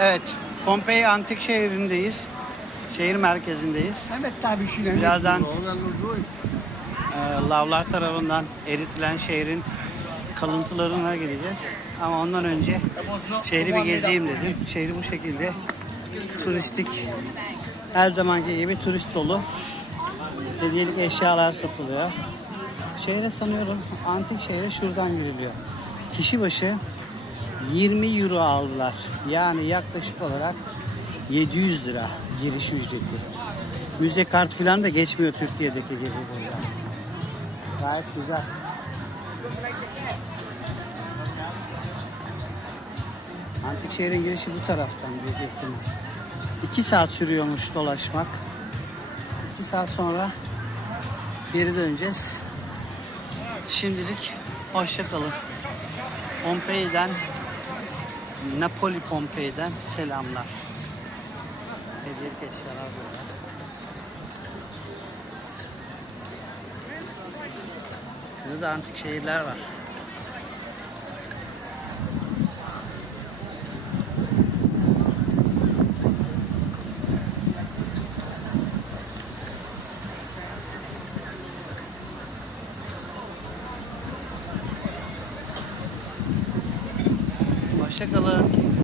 Evet, Pompei Antik Şehri'ndeyiz. Şehir merkezindeyiz. Evet tabii şimdi. Birazdan e, lavlar tarafından eritilen şehrin kalıntılarına gireceğiz. Ama ondan önce şehri bir gezeyim dedim. Şehri bu şekilde turistik, her zamanki gibi turist dolu. Hediyelik eşyalar satılıyor. Şehre sanıyorum antik şehre şuradan giriliyor. Kişi başı 20 euro aldılar. Yani yaklaşık olarak 700 lira giriş ücreti. Müze kart falan da geçmiyor Türkiye'deki gibi burada. Gayet güzel. Antik şehrin girişi bu taraftan büyük ihtimal. 2 saat sürüyormuş dolaşmak. 2 saat sonra geri döneceğiz. Şimdilik hoşça kalın. Pompei'den Napoli Pompei'den selamlar. Hediyelik eşyalar burada. Antik şehirler var. Hoşçakalın.